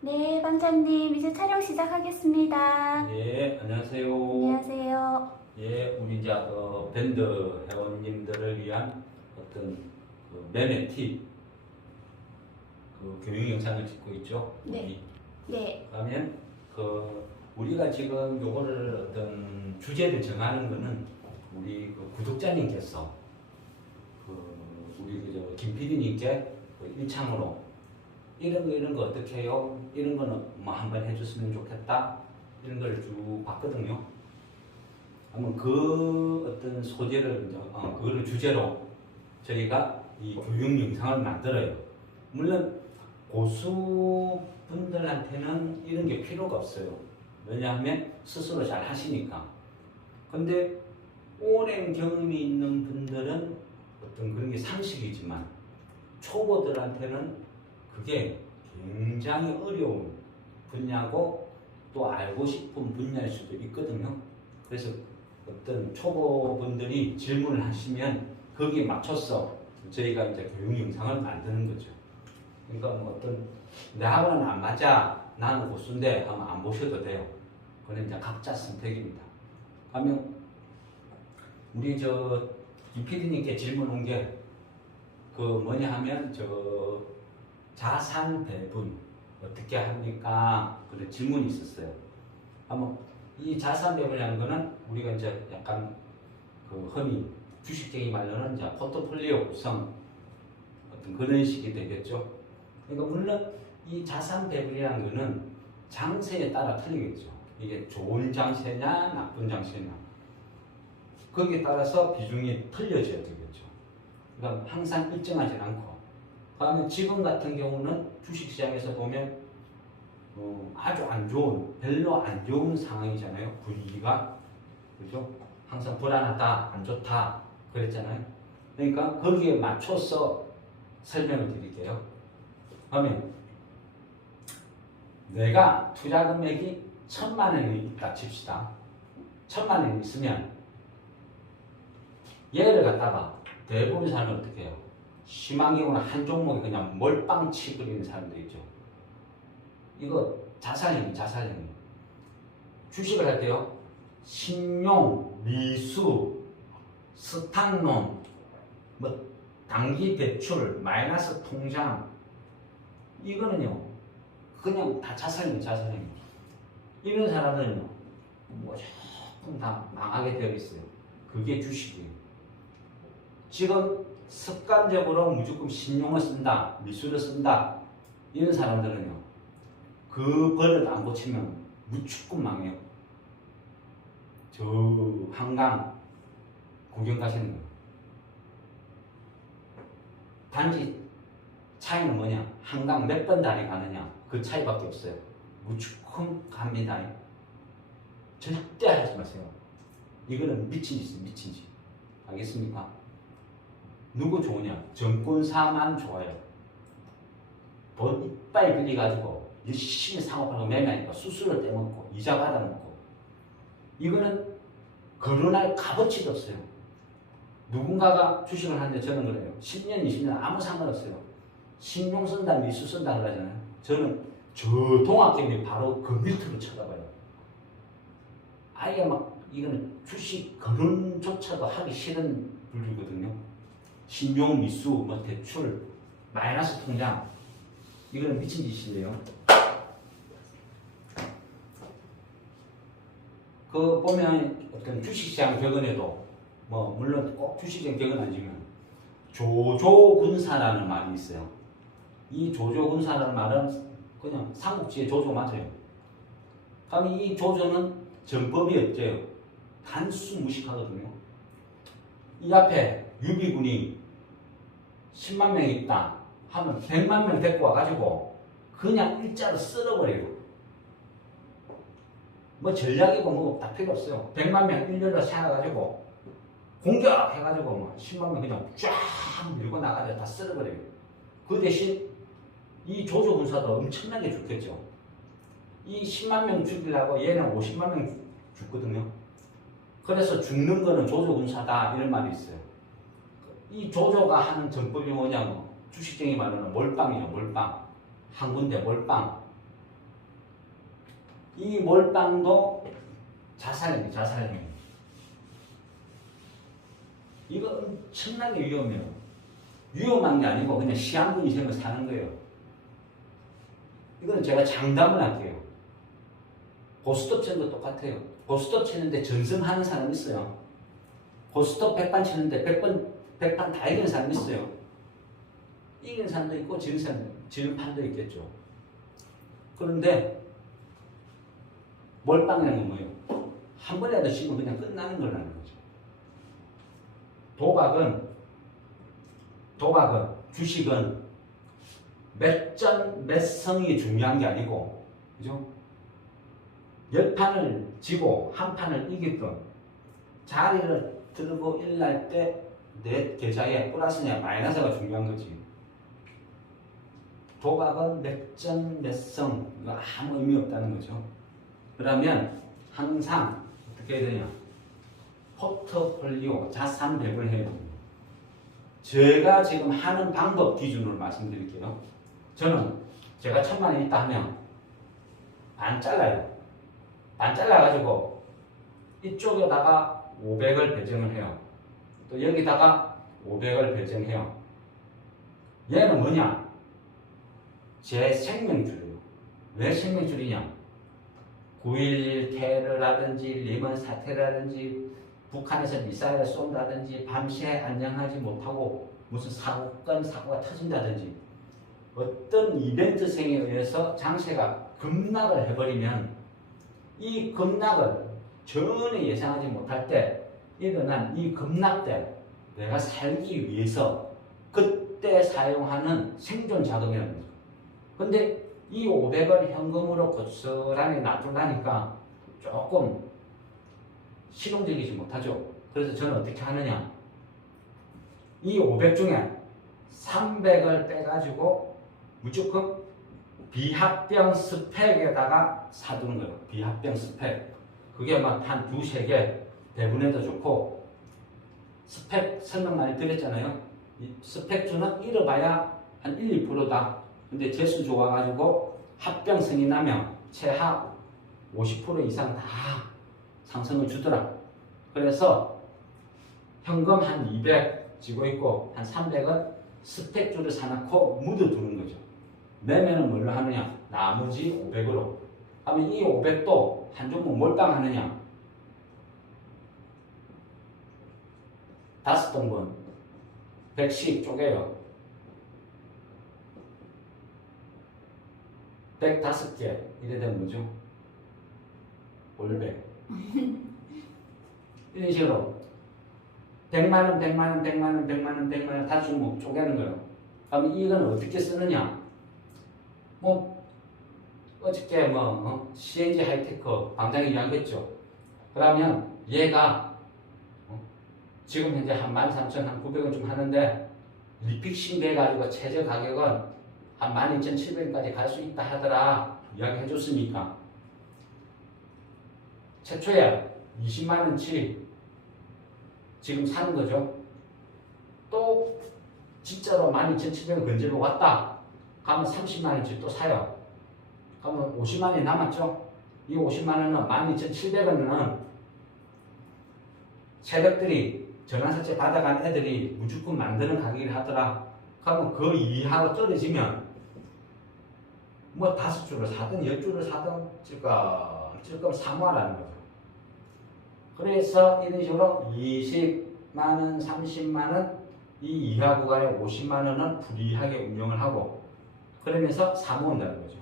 네, 반장님, 이제 촬영 시작하겠습니다. 예, 안녕하세요. 안녕하세요. 예, 우리 이제 밴드 회원님들을 위한 어떤 매매 팁, 교육 영상을 찍고 있죠. 네. 네. 그러면 우리가 지금 요거를 어떤 주제를 정하는 거는 우리 구독자님께서 우리 김 PD님께 일창으로 이런 거 어떻게 해요? 이런 거는 뭐 한번 해줬으면 좋겠다. 이런 걸 쭉 봤거든요. 한번 그 어떤 소재를 그거를 주제로 저희가 이 교육 영상을 만들어요. 물론 고수분들한테는 이런 게 필요가 없어요. 왜냐하면 스스로 잘 하시니까. 근데 오랜 경험이 있는 분들은 어떤 그런 게 상식이지만 초보들한테는 그게 굉장히 어려운 분야고 또 알고 싶은 분야일 수도 있거든요. 그래서 어떤 초보분들이 질문을 하시면 거기에 맞춰서 저희가 이제 교육 영상을 만드는 거죠. 그러니까 뭐 어떤 나하고는 안 맞아, 나는 고수인데 하면 안 보셔도 돼요. 그건 이제 각자 선택입니다. 그러면 우리 김 PD님께 질문 온 게 뭐냐 하면 자산 배분 어떻게 합니까? 그런 질문이 있었어요. 한번 이 자산 배분이라는 거는 우리가 이제 약간 흔히 주식쟁이 말로는 이제 포트폴리오 구성 어떤 그런 식이 되겠죠. 그러니까 물론 이 자산 배분이라는 거는 장세에 따라 틀리겠죠. 이게 좋은 장세냐 나쁜 장세냐 거기에 따라서 비중이 틀려져야 되겠죠. 그러니까 항상 일정하지 않고. 그러면 지금 같은 경우는 주식시장에서 보면 아주 안 좋은, 별로 안 좋은 상황이잖아요. 분위기가. 그죠? 항상 불안하다, 안 좋다, 그랬잖아요. 그러니까 거기에 맞춰서 설명을 드릴게요. 그러면 내가 투자 금액이 1,000,000원이 있다 칩시다. 1,000,000원이 있으면 얘를 갖다가 대부분 사람은 어떻게 해요? 심한 경우는 한 종목에 그냥 몰빵 치버리는 사람도 있죠. 이거 자살행위. 주식을 할 때요. 신용, 미수, 스탁론, 뭐 단기 대출, 마이너스 통장 이거는요. 그냥 다 자살행위. 이런 사람들은요. 뭐 조금 다 망하게 되어 있어요. 그게 주식이에요. 지금 습관적으로 무조건 신용을 쓴다, 미수를 쓴다 이런 사람들은요 그 버릇 안 고치면 무조건 망해요. 저 한강 구경 가시는 거예요. 단지 차이는 뭐냐? 한강 몇 번 다니 가느냐 그 차이밖에 없어요. 무조건 갑니다. 절대 하지 마세요. 이거는 미친 짓이에요. 미친 짓. 알겠습니까? 누구 좋으냐? 정권사만 좋아요. 돈 이빨 빌려가지고 열심히 상업하고 매매하니까 수수료 떼먹고 이자 받아먹고 이거는 거론할 값어치도 없어요. 누군가가 주식을 하는데 저는 그래요. 10년, 20년 아무 상관없어요. 신용 쓴다, 미수 쓴다 그러잖아요. 저는 저 동학개미 바로 그 밑으로 쳐다봐요. 아예 막 이거는 주식 거론조차도 하기 싫은 분류거든요. 신용, 미수, 뭐 대출, 마이너스 통장 이거는 미친 짓인데요. 보면 어떤 주식시장 격언에도 뭐 물론 꼭 주식시장 격언 아니지만 조조군사라는 말이 있어요. 이 조조군사라는 말은 그냥 삼국지의 조조 맞아요. 그럼 이 조조는 전법이 없대요. 단수 무식하거든요. 이 앞에 유비군이 10만 명이 있다 하면 100만 명 데리고 와가지고 그냥 일자로 쓸어버려요. 뭐 전략이고 뭐 다 필요 없어요. 100만 명 일렬로 세워가지고 공격해가지고 뭐 10만 명 그냥 쫙 밀고 나가서 다 쓸어버려요. 그 대신 이 조조군사도 엄청나게 죽겠죠. 이 10만 명 죽이려고 얘는 50만 명 죽거든요. 그래서 죽는 거는 조조군사다 이런 말이 있어요. 이 조조가 하는 전법이 뭐냐면 주식쟁이 말로는 몰빵이에요. 몰빵. 한 군데 몰빵. 이 몰빵도 자살행위, 자살행위. 이거 엄청나게 위험해요. 위험한 게 아니고 그냥 시한분이 생겨 사는 거예요. 이거는 제가 장담을 할게요. 고스톱 치는 거 똑같아요. 고스톱 치는데 전승하는 사람 있어요. 고스톱 100판 치는데 100판 다 이기는 사람 있어요. 이기는 사람도 있고 지는 판도 있겠죠. 그런데 몰빵이라는 건 뭐예요? 한 번이라도 치면 그냥 끝나는 거라는 거죠. 도박은 주식은 몇 전 몇 성이 중요한 게 아니고, 그죠? 10판을 지고 한 판을 이겼던 자리를 들고 일날 때 내 계좌에 플러스냐 마이너스가 중요한 거지. 도박은 몇 전 몇 성, 이거 아무 의미 없다는 거죠. 그러면 항상 어떻게 해야 되냐? 포트폴리오 자산 배분을 해야 됩니다. 제가 지금 하는 방법 기준으로 말씀드릴게요. 저는 제가 1000만 원 있다 하면 반 잘라요. 반 잘라가지고 이쪽에다가 500을 배정을 해요. 또 여기다가 500을 배정해요. 얘는 뭐냐? 제 생명줄이에요. 왜 생명줄이냐? 9.11 테러라든지 리먼 사태라든지 북한에서 미사일을 쏜다든지 밤새 안녕하지 못하고 무슨 사고가 터진다든지 어떤 이벤트성에 의해서 장세가 급락을 해버리면 이 급락을 전혀 예상하지 못할 때 일어난 이 급락 때 내가 살기 위해서 그때 사용하는 생존 자금이라는 거죠. 근데 이 500을 현금으로 고스란히 놔두라니까 조금 실용적이지 못하죠. 그래서 저는 어떻게 하느냐. 이 500 중에 300을 빼가지고 무조건 비합병 스펙에다가 사두는 거예요. 비합병 스펙. 그게 막 한 두세 개 배분해도 좋고, 스펙 설명 많이 드렸잖아요. 이 스펙주는 잃어봐야 한 1, 2%다. 근데 재수 좋아가지고 합병성이 나면 최하 50% 이상 다 상승을 주더라. 그래서 현금 한 200 지고 있고 한 300은 스펙주를 사놓고 묻어두는 거죠. 매매는 뭘로 하느냐? 나머지 500으로. 그러면 이 500도 한 종목 몰빵하느냐? 5동분 100씩 쪼개요. 105개 이래 되면 뭐죠? 올백. 이런 식으로 100만원, 100만원, 100만원, 100만원, 100만원 다 종목 쪼개는 거예요. 그럼 이건 어떻게 쓰느냐? 뭐 어저께 CNG 하이테크 방장이 이야기했죠. 그러면 얘가 지금 현재 한 13,900원 좀 하는데 리픽싱 돼가지고 최저 가격은 한 12,700원까지 갈 수 있다 하더라 이야기 해줬으니까 최초에 20만원치 지금 사는 거죠. 또 진짜로 12,700원 건지러 왔다 가면 30만원치 또 사요. 그러면 50만원이 남았죠. 이 50만원은 12,700원은 세력들이 전환사채 받아간 애들이 무조건 만드는 가격을 하더라. 그러면 그 이하로 떨어지면 뭐 5주를 사든 10주를 사든 찔끔 사모하라는 거죠. 그래서 이런 식으로 20만원, 30만원 이 이하 구간에 50만원은 불이하게 운영을 하고 그러면서 사모한다는 거죠.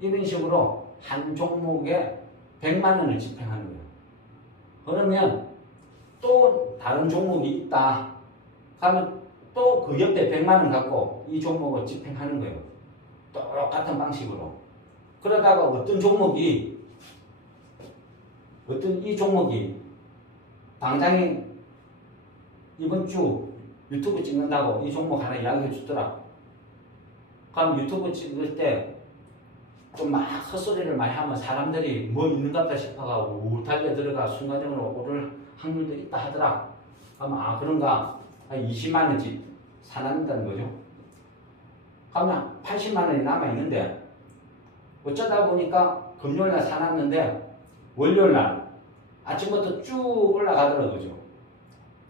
이런 식으로 한 종목에 100만원을 집행하는 거예요. 그러면 또 다른 종목이 있다. 그러면 또 그 옆에 100만원 갖고 이 종목을 집행하는 거예요. 똑같은 방식으로. 그러다가 어떤 이 종목이 당장에 이번 주 유튜브 찍는다고 이 종목 하나 이야기해 주더라. 그럼 유튜브 찍을 때 좀 막 헛소리를 많이 하면 사람들이 뭐 있는 것 같다 싶어가 우 달려 들어가 순간적으로 오를 확률도 있다 하더라. 그럼 그런가 20만원씩 사놨다는 거죠. 그러면 80만원이 남아있는데 어쩌다 보니까 금요일날 사놨는데 월요일날 아침부터 쭉 올라가더라고요. 그죠?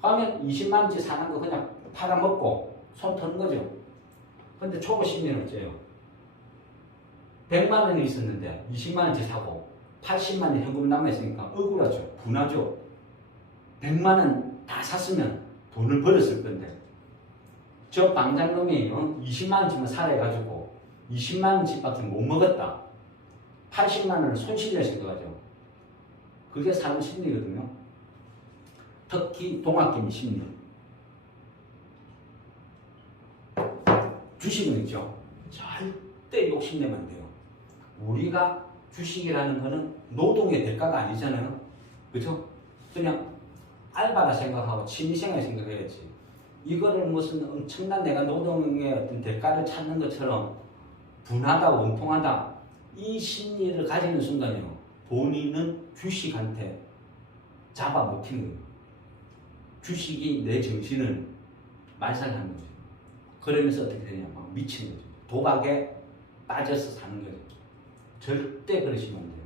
그러면 20만원치 사는 거 그냥 팔아먹고 손 터는 거죠. 근데 초보 심리는 어째요? 100만원이 있었는데 20만원치 사고 80만원 현금 남아있으니까 억울하죠. 분하죠. 100만원 다 샀으면 돈을 벌었을 건데 저 방장놈이 20만원치만 사래가지고 20만원치밖에 못 먹었다. 80만원을 손실이라 생각하죠. 그게 사람 심리거든요. 특히 동학개미 심리. 주식은 있죠. 절대 욕심내면 안 돼요. 우리가 주식이라는 거는 노동의 대가가 아니잖아요. 그죠? 그냥 알바라 생각하고 취미생활 생각해야지. 이거를 무슨 엄청난 내가 노동의 어떤 대가를 찾는 것처럼 분하다, 원통하다 이 심리를 가지는 순간이요. 본인은 주식한테 잡아 먹히는 거예요. 주식이 내 정신을 말살하는 거죠. 그러면서 어떻게 되냐, 막 미치는 거죠. 도박에 빠져서 사는 거죠. 절대 그러시면 안 돼요.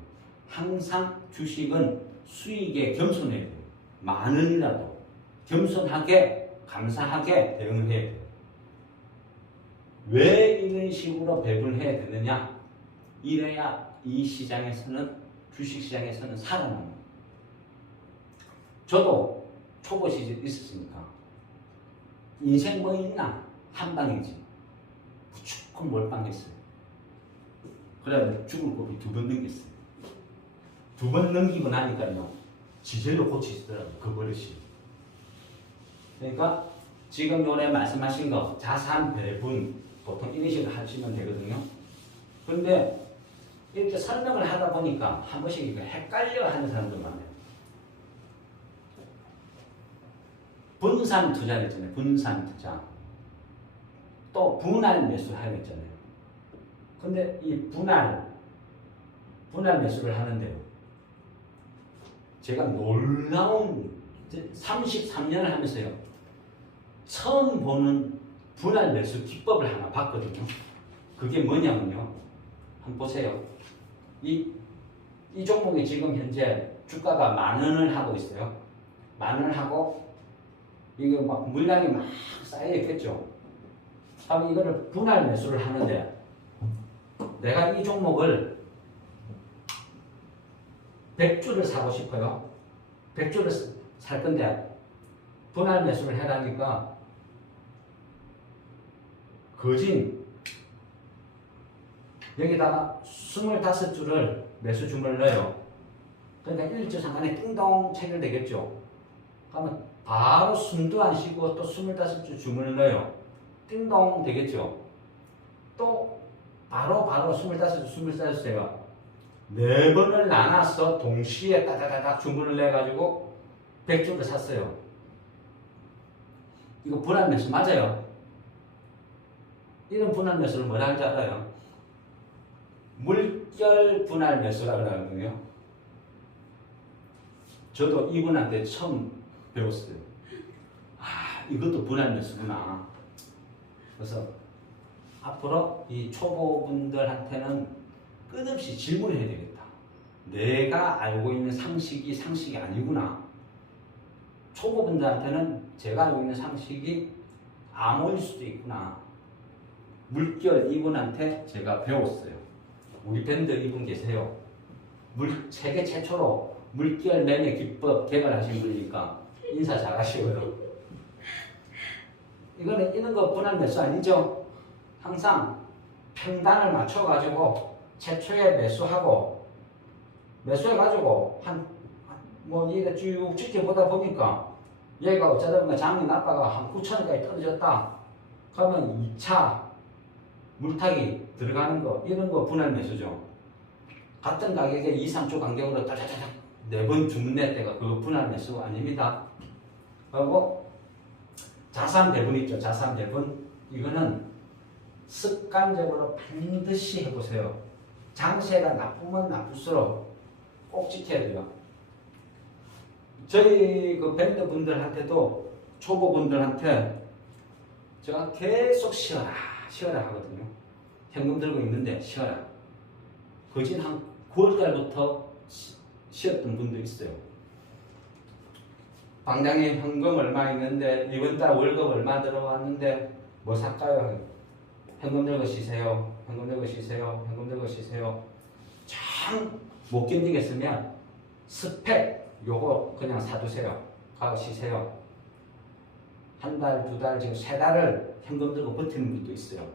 항상 주식은 수익에 겸손해야 돼요. 만 원이라도 겸손하게, 감사하게 대응해야 돼요. 왜 이런 식으로 배분해야 되느냐? 이래야 이 시장에서는, 주식시장에서는 살아남아요. 저도 초보 시절 있었으니까 인생 뭐 있나? 한 방이지. 무조건 몰빵했어요. 그래 죽을 고비 2번 넘겼어요. 2번 넘기고 나니까요. 지절로 고치시더라고요. 그 버릇이. 그러니까 지금 요번에 말씀하신 거 자산 배분 보통 이런 식으로 하시면 되거든요. 그런데 이렇게 설명을 하다 보니까 한 번씩 이거 헷갈려 하는 사람들 많아요. 분산 투자를 했잖아요. 분산 투자. 또 분할 매수를 하려 했잖아요. 근데 이 분할 매수를 하는데요. 제가 놀라운 33년을 하면서요. 처음 보는 분할 매수 기법을 하나 봤거든요. 그게 뭐냐면요. 한번 보세요. 이 종목이 지금 현재 주가가 10,000원을 하고 있어요. 10,000원을 하고 이게 막 물량이 막 쌓여 있겠죠. 그럼 이거를 분할 매수를 하는데 내가 이 종목을 100주를 사고 싶어요. 100주를 살 건데 분할 매수를 해라니까 거진 여기다가 25주를 매수 주문을 넣어요. 그러니까 1주 상간에 띵동 체결되겠죠. 그러면 바로 숨도 안 쉬고 또 25주 주문을 넣어요. 띵동 되겠죠. 또 바로 25주, 25주가 4번을 나눠서 동시에 따다다닥 주문을 내가지고 100주를 샀어요. 이거 분할 매수 맞아요? 이런 분할 매수를 뭐라 하는지 알아요? 물결 분할 매수라고 하거든요. 저도 이분한테 처음 배웠어요. 아, 이것도 분할 매수구나. 그래서 앞으로 이 초보분들한테는 끝없이 질문을 해야 되겠다. 내가 알고 있는 상식이 아니구나. 초보분들한테는 제가 알고 있는 상식이 암호일 수도 있구나. 물결 이분한테 제가 배웠어요. 우리 밴드 이분 계세요. 세계 최초로 물결 매매 기법 개발하신 분이니까 인사 잘하시고요. 이런 거 분할 매수 아니죠? 항상 평단을 맞춰가지고 최초에 매수해가지고 이게 쭉 지켜보다 보니까 얘가 어쩌다 보니까 장이 나빠가 한 9,000원까지 떨어졌다. 그러면 2차 물타기 들어가는 거, 이런 거 분할 매수죠. 같은 가격에 2, 3초 간격으로 따다다닥 4번 주문낼 때가 그거 분할 매수 아닙니다. 그리고 자산 배분 있죠. 자산 배분. 이거는 습관적으로 반드시 해보세요. 장세가 나쁘면 나쁠수록 꼭 지켜야 돼요. 저희 그 밴드 분들한테도 초보분들한테 제가 계속 쉬어라 하거든요. 현금 들고 있는데 쉬어라. 거진 한 9월달부터 쉬었던 분도 있어요. 방장님 현금 얼마 있는데 이번 달 월급 얼마 들어왔는데 뭐 살까요? 현금 들고 쉬세요. 현금 들고 쉬세요. 현금 들고 쉬세요. 참 못 견디겠으면 스펙 요거 그냥 사두세요. 가고 쉬세요. 한 달, 두 달, 지금 세 달을 현금 들고 버티는 분도 있어요.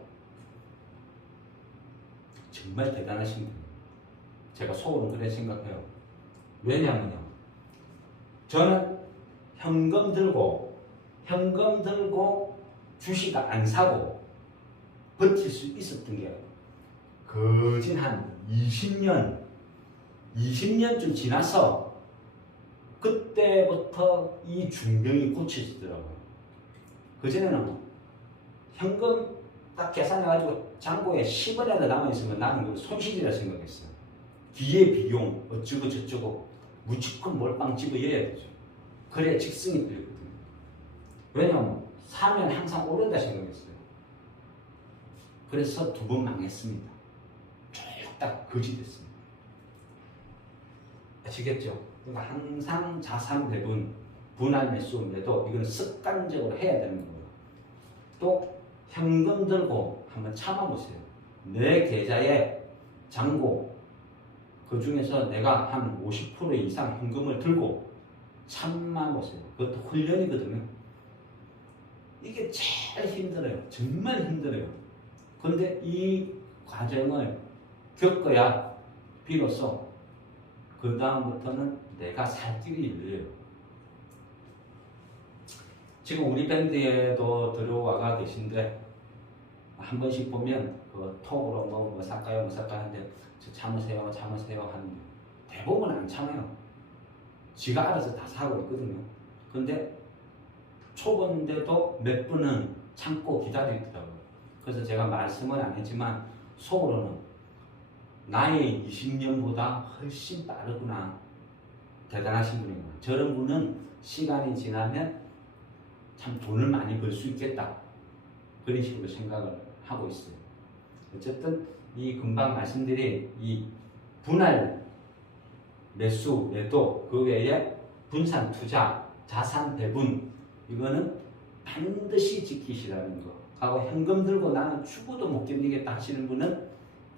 정말 대단하신 분이에요. 제가 속으로 그래 생각해요. 왜냐하면요. 저는 현금 들고 주식 안 사고 버틸 수 있었던 게 거진 한 20년쯤 지나서 그때부터 이 중병이 고쳐지더라고요. 그전에는 현금 딱 계산해가지고 잔고에 10원이라도 남아있으면 나는 그걸 손실이라 생각했어요. 뒤에 비용 어쩌고 저쩌고 무조건 몰빵 집어여야 되죠. 그래야 직성이 들거든요. 왜냐하면 사면 항상 오른다 생각했어요. 그래서 2번 망했습니다. 쫄딱 거지 됐습니다. 아시겠죠? 그러니까 항상 자산 배분, 분할 매수인데도 이건 습관적으로 해야 되는 거예요. 또 현금 들고 한번 참아보세요. 내 계좌에 잔고 그 중에서 내가 한 50% 이상 현금을 들고 참아보세요. 그것도 훈련이거든요. 이게 제일 힘들어요. 정말 힘들어요. 그런데 이 과정을 겪어야 비로소 그 다음부터는 내가 살 길이 열려요. 지금 우리 밴드에도 들어와가 계신데 한 번씩 보면 그 톡으로 뭐 살까요 하는데 저 참으세요 하는데 대부분 안 참아요. 지가 알아서 다 사고 있거든요. 근데 초보인데도 몇 분은 참고 기다리더라고요. 그래서 제가 말씀은 안 했지만 속으로는 나의 20년보다 훨씬 빠르구나. 대단하신 분이구나. 저런 분은 시간이 지나면 참 돈을 많이 벌 수 있겠다. 그런 식으로 생각을 하고 있어요. 어쨌든 이 금방 말씀드린 이 분할 매수, 매도, 그 외에 분산 투자, 자산 배분 이거는 반드시 지키시라는 거. 하고 현금 들고 나는 죽어도 못 견디겠다 하시는 분은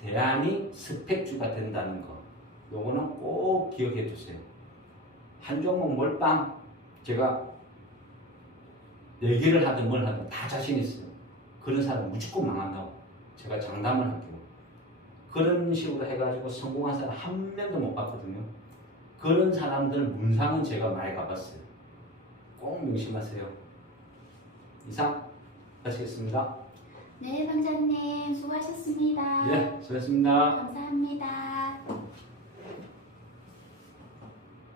대안이 스펙주가 된다는 거. 요거는 꼭 기억해 주세요. 한 종목 몰빵 제가 얘기를 하든 뭘 하든 다 자신 있어요. 그런 사람 무조건 망한다고 제가 장담을 할게요. 그런 식으로 해가지고 성공한 사람 한 명도 못 봤거든요. 그런 사람들 문상은 제가 많이 가봤어요. 꼭 명심하세요. 이상 마치겠습니다. 네, 방장님 수고하셨습니다. 네, 수고하셨습니다. 감사합니다.